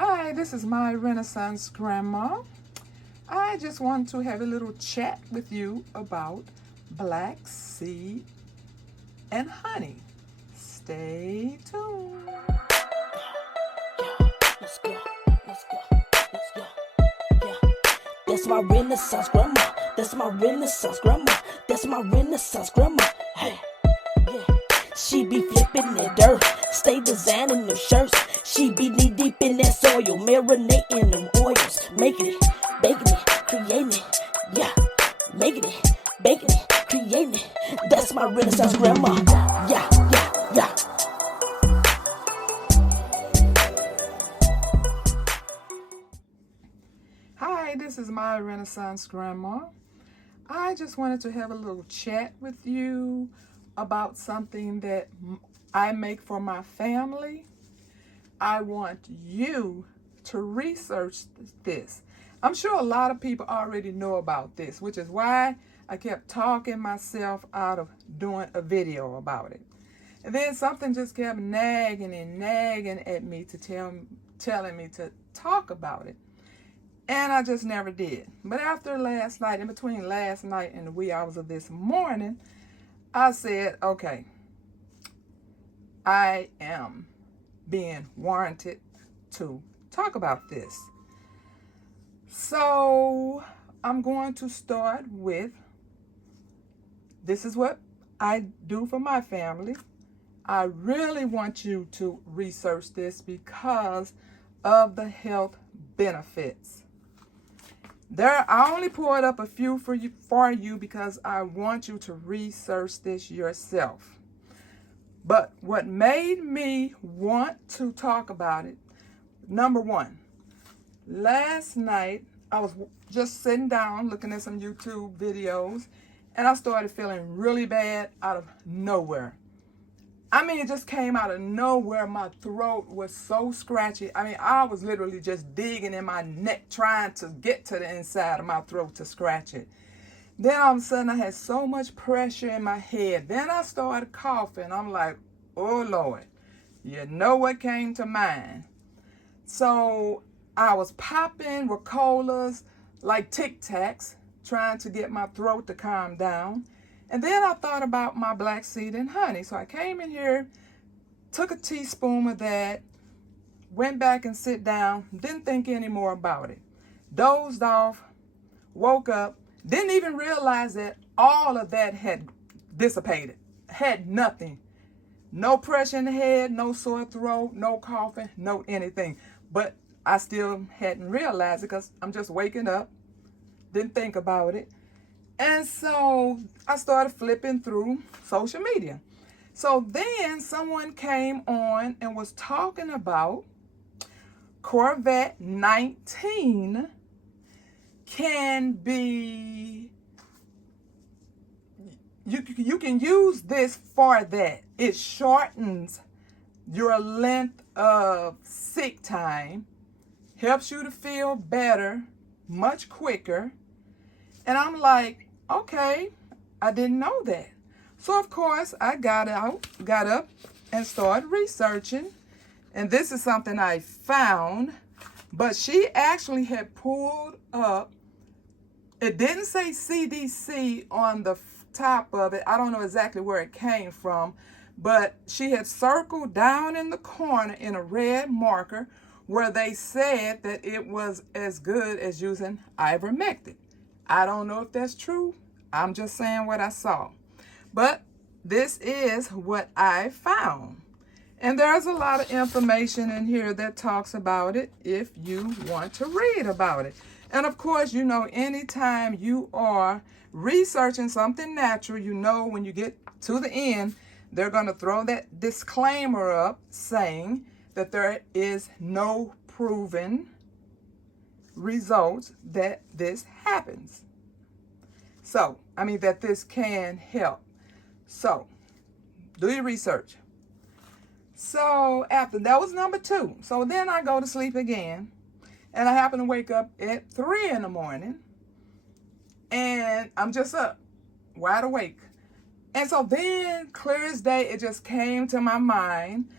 Hi, this is my Renaissance grandma. I just want to have a little chat with you about black seed and honey. Stay tuned. Let's go, let's go, let's go. Yeah, that's my Renaissance grandma. That's my Renaissance grandma. That's my Renaissance grandma. Hey, yeah. She be flipping that dirt, stay designing them shirts. She be knee deep in that soil, marinating them oils, making it, baking it, creating it. Yeah, making it, baking it, creating it. That's my Renaissance grandma. Yeah, yeah, yeah. Hi, this is my Renaissance grandma. I just wanted to have a little chat with you about something that I make for my family. I want you to research this. I'm sure a lot of people already know about this, which is why I kept talking myself out of doing a video about it. And then something just kept nagging and nagging at me to telling me to talk about it. And I just never did. But after last night, in between last night and the wee hours of this morning, I said, okay, I am being warranted to talk about this. So I'm going to start with, this is what I do for my family. I really want you to research this because of the health benefits. I only poured up a few for you because I want you to research this yourself. But what made me want to talk about it, number one, last night I was just sitting down looking at some YouTube videos and I started feeling really bad out of nowhere. I mean, it just came out of nowhere. My throat was so scratchy. I mean, I was literally just digging in my neck trying to get to the inside of my throat to scratch it. Then all of a sudden I had so much pressure in my head. Then I started coughing. I'm like, oh Lord, you know what came to mind. So I was popping Ricolas like Tic Tacs, trying to get my throat to calm down. And then I thought about my black seed and honey. So I came in here, took a teaspoon of that, went back and sit down, didn't think any more about it. Dozed off, woke up, didn't even realize that all of that had dissipated. Had nothing. No pressure in the head, no sore throat, no coughing, no anything. But I still hadn't realized it because I'm just waking up, didn't think about it. And so I started flipping through social media. So then someone came on and was talking about Corvette 19 can be, you can use this for that. It shortens your length of sick time, helps you to feel better much quicker. And I'm like, okay, I didn't know that. So of course I got up and started researching. And this is something I found, but she actually had pulled up, it didn't say CDC on the top of it. I don't know exactly where it came from, but she had circled down in the corner in a red marker where they said that it was as good as using ivermectin. I don't know if that's true. I'm just saying what I saw. But this is what I found. And there's a lot of information in here that talks about it if you want to read about it. And of course, you know, anytime you are researching something natural, you know when you get to the end, they're going to throw that disclaimer up saying that there is no proven results that this happens. So, I mean that this can help. So, do your research. So, after that was number 2. So then I go to sleep again. And I happen to wake up at 3 in the morning. And I'm just up, wide awake. And so then, clear as day, it just came to my mind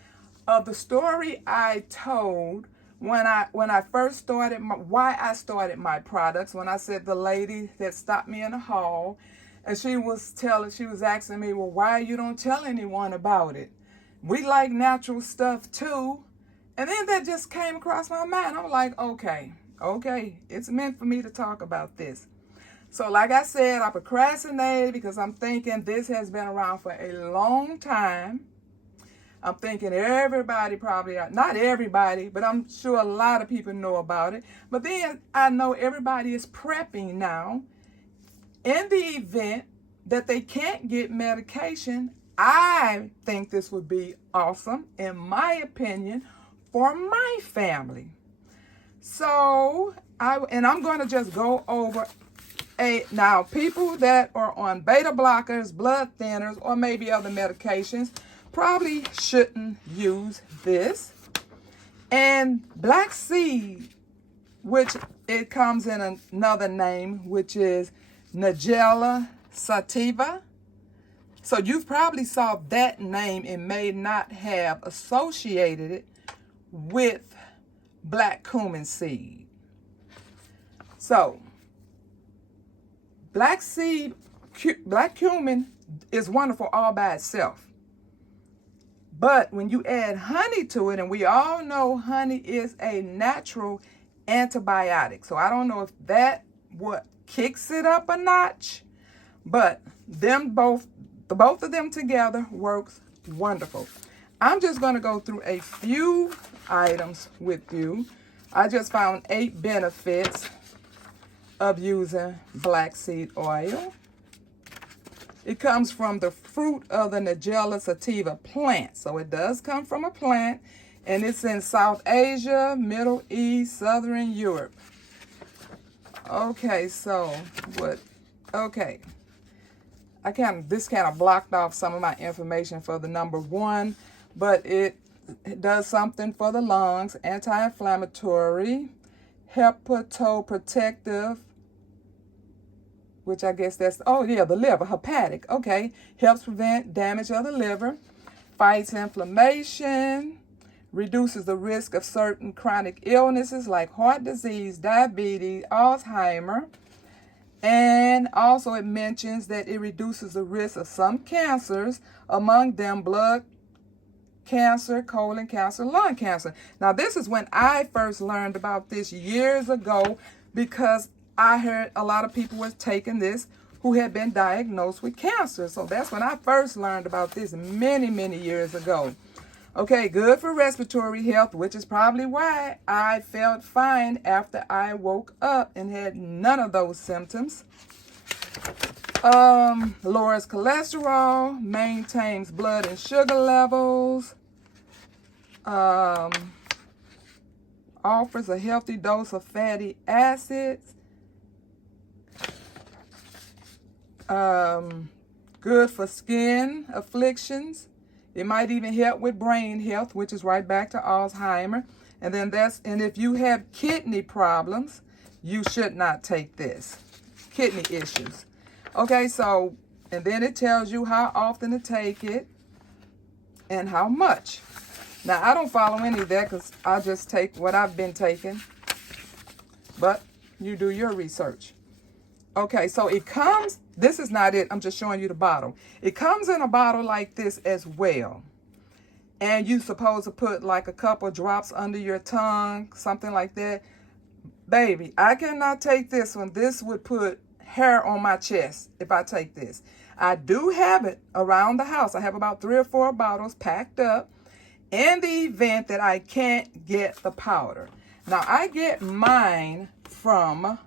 of the story I told when I first started why I started my products, when I said the lady that stopped me in the hall, and she was asking me, well, why you don't tell anyone about it? We like natural stuff too. And then that just came across my mind. I'm like, okay, it's meant for me to talk about this. So like I said, I procrastinated because I'm thinking this has been around for a long time. I'm thinking everybody probably, not everybody, but I'm sure a lot of people know about it. But then I know everybody is prepping now. In the event that they can't get medication, I think this would be awesome, in my opinion, for my family. So I'm going to just go over now, people that are on beta blockers, blood thinners, or maybe other medications probably shouldn't use this. And black seed, which it comes in another name, which is Nigella sativa. So you've probably saw that name and may not have associated it with black cumin seed. So black cumin is wonderful all by itself. But when you add honey to it, and we all know honey is a natural antibiotic. So I don't know if that what kicks it up a notch, but both of them together works wonderful. I'm just going to go through a few items with you. I just found 8 benefits of using black seed oil. It comes from the fruit of the Nigella sativa plant. So it does come from a plant, and it's in South Asia, Middle East, Southern Europe. Okay, so this kind of blocked off some of my information for the number 1, but it does something for the lungs, anti-inflammatory, hepatoprotective, which I guess that's, the liver, hepatic, okay, helps prevent damage of the liver, fights inflammation, reduces the risk of certain chronic illnesses like heart disease, diabetes, Alzheimer's, and also it mentions that it reduces the risk of some cancers, among them blood cancer, colon cancer, lung cancer. Now, this is when I first learned about this years ago, because I heard a lot of people were taking this who had been diagnosed with cancer. So that's when I first learned about this many, many years ago. Okay, good for respiratory health, which is probably why I felt fine after I woke up and had none of those symptoms. Lowers cholesterol, maintains blood and sugar levels, offers a healthy dose of fatty acids, good for skin afflictions. It might even help with brain health, which is right back to Alzheimer's. And if you have kidney problems, you should not take this. Kidney issues. Okay, so, and then it tells you how often to take it and how much. Now, I don't follow any of that because I just take what I've been taking. But you do your research. Okay, so it comes, this is not it, I'm just showing you the bottle. It comes in a bottle like this as well. And you're supposed to put like a couple drops under your tongue, something like that. Baby, I cannot take this one. This would put hair on my chest if I take this. I do have it around the house. I have about 3 or 4 bottles packed up in the event that I can't get the powder. Now, I get mine from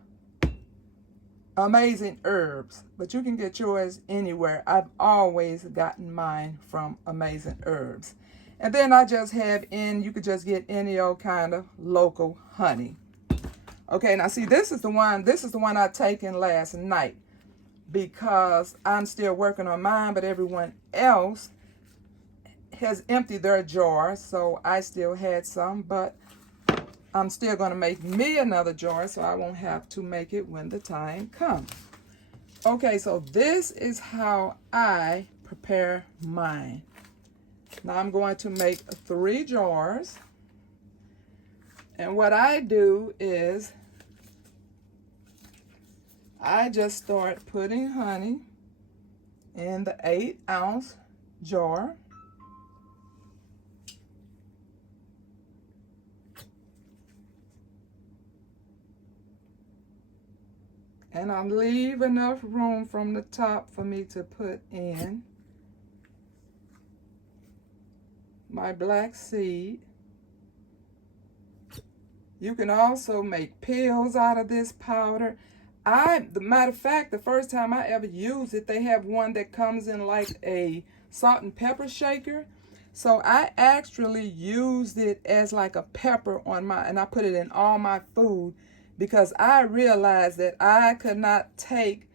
Amazing Herbs, but you can get yours anywhere. I've always gotten mine from Amazing Herbs. And then I just have you could just get any old kind of local honey. Okay, now see, this is the one I taken last night because I'm still working on mine, but everyone else has emptied their jar, so I still had some, but I'm still going to make me another jar so I won't have to make it when the time comes. Okay, so this is how I prepare mine. Now I'm going to make 3 jars. And what I do is I just start putting honey in the 8-ounce jar. And I leave enough room from the top for me to put in my black seed. You can also make pills out of this powder. The matter of fact, the first time I ever used it, they have one that comes in like a salt and pepper shaker. So I actually used it as like a pepper on my, and I put it in all my food because I realized that I could not take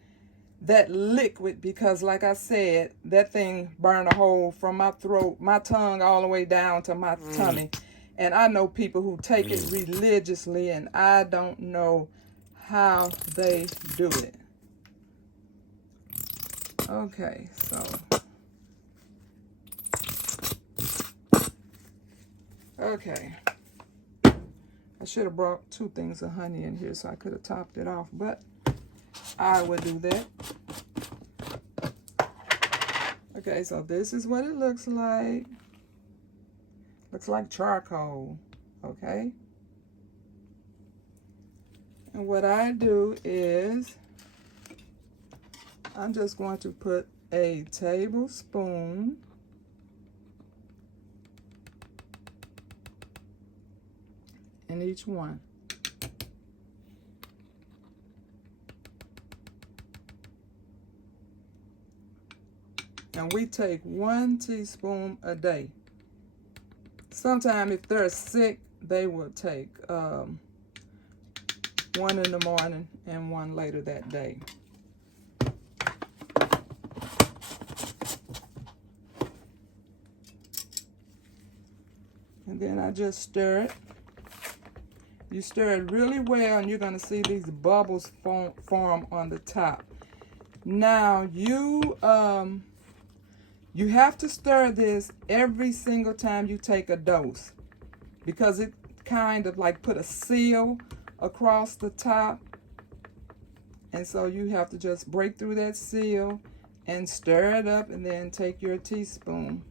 that liquid because, like I said, that thing burned a hole from my throat, my tongue, all the way down to my tummy. And I know people who take it religiously, and I don't know how they do it. Okay, so. Okay. I should have brought 2 things of honey in here so I could have topped it off, but I would do that. Okay, so this is what it looks like. Looks like charcoal, okay? And what I do is I'm just going to put a tablespoon in each one. And we take 1 teaspoon a day. Sometimes if they're sick, they will take 1 in the morning and 1 later that day. And then I just stir it. You stir it really well, and you're going to see these bubbles form on the top. Now, you have to stir this every single time you take a dose because it kind of like put a seal across the top. And so you have to just break through that seal and stir it up and then take your teaspoon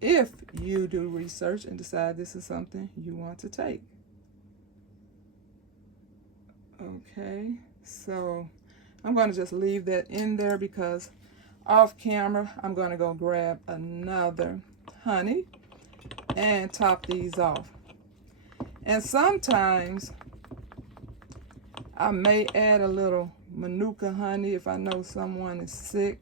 if you do research and decide this is something you want to take. Okay, so I'm going to just leave that in there because off camera, I'm going to go grab another honey and top these off. And sometimes I may add a little Manuka honey if I know someone is sick.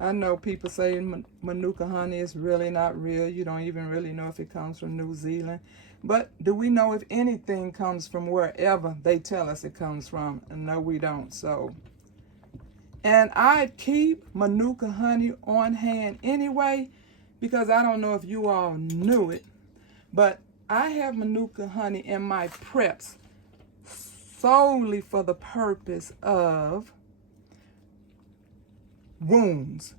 I know people say Manuka honey is really not real. You don't even really know if it comes from New Zealand. But do we know if anything comes from wherever they tell us it comes from? No, we don't. So, and I keep Manuka honey on hand anyway because I don't know if you all knew it, but I have Manuka honey in my preps solely for the purpose of wounds.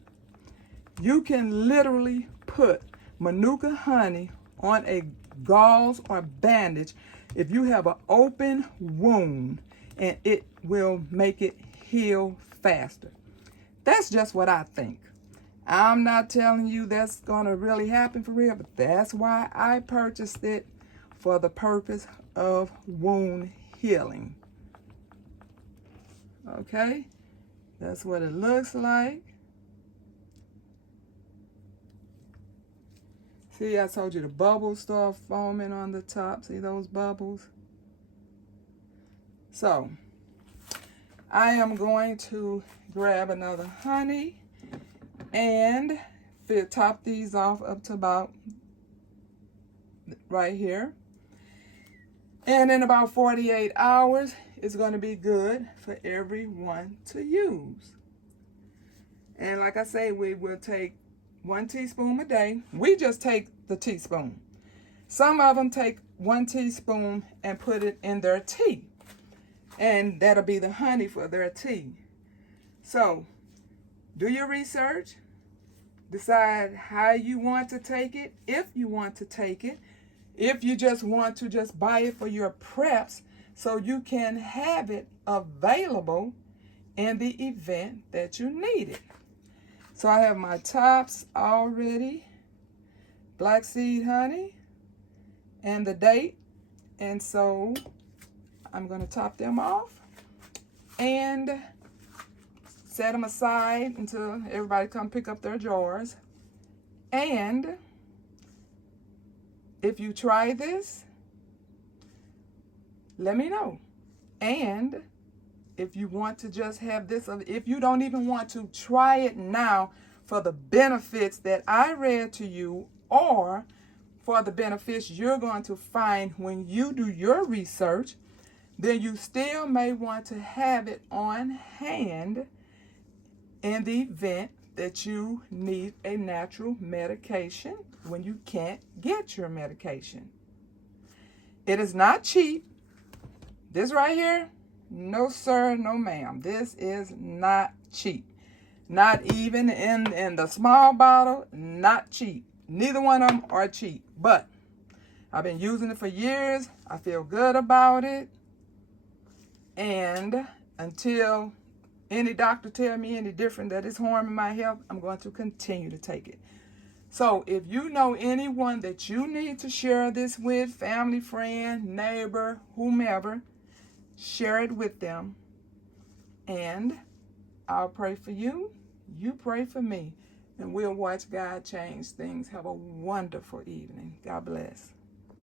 You can literally put Manuka honey on a gauze or bandage if you have an open wound, and it will make it heal faster. That's just what I think. I'm not telling you that's going to really happen for real, but that's why I purchased it, for the purpose of wound healing. Okay, that's what it looks like. See, I told you the bubbles start forming on the top. See those bubbles? So, I am going to grab another honey and top these off up to about right here. And in about 48 hours, it's going to be good for everyone to use. And like I say, we will take 1 teaspoon a day. We just take the teaspoon. Some of them take 1 teaspoon and put it in their tea. And that'll be the honey for their tea. So, do your research. Decide how you want to take it, if you want to take it. if you just want to just buy it for your preps so you can have it available in the event that you need it. So I have my tops already, black seed honey, and the date. And so I'm going to top them off and set them aside until everybody come pick up their jars. And if you try this, let me know. And if you want to just have this, if you don't even want to try it now for the benefits that I read to you, or for the benefits you're going to find when you do your research, then you still may want to have it on hand in the event that you need a natural medication when you can't get your medication. It is not cheap. This right here, no sir, no ma'am. This is not cheap. Not even in the small bottle, not cheap. Neither one of them are cheap. But I've been using it for years. I feel good about it. And until any doctor tell me any different that it's harming my health, I'm going to continue to take it. So if you know anyone that you need to share this with, family, friend, neighbor, whomever, share it with them. And I'll pray for you. You pray for me. And we'll watch God change things. Have a wonderful evening. God bless.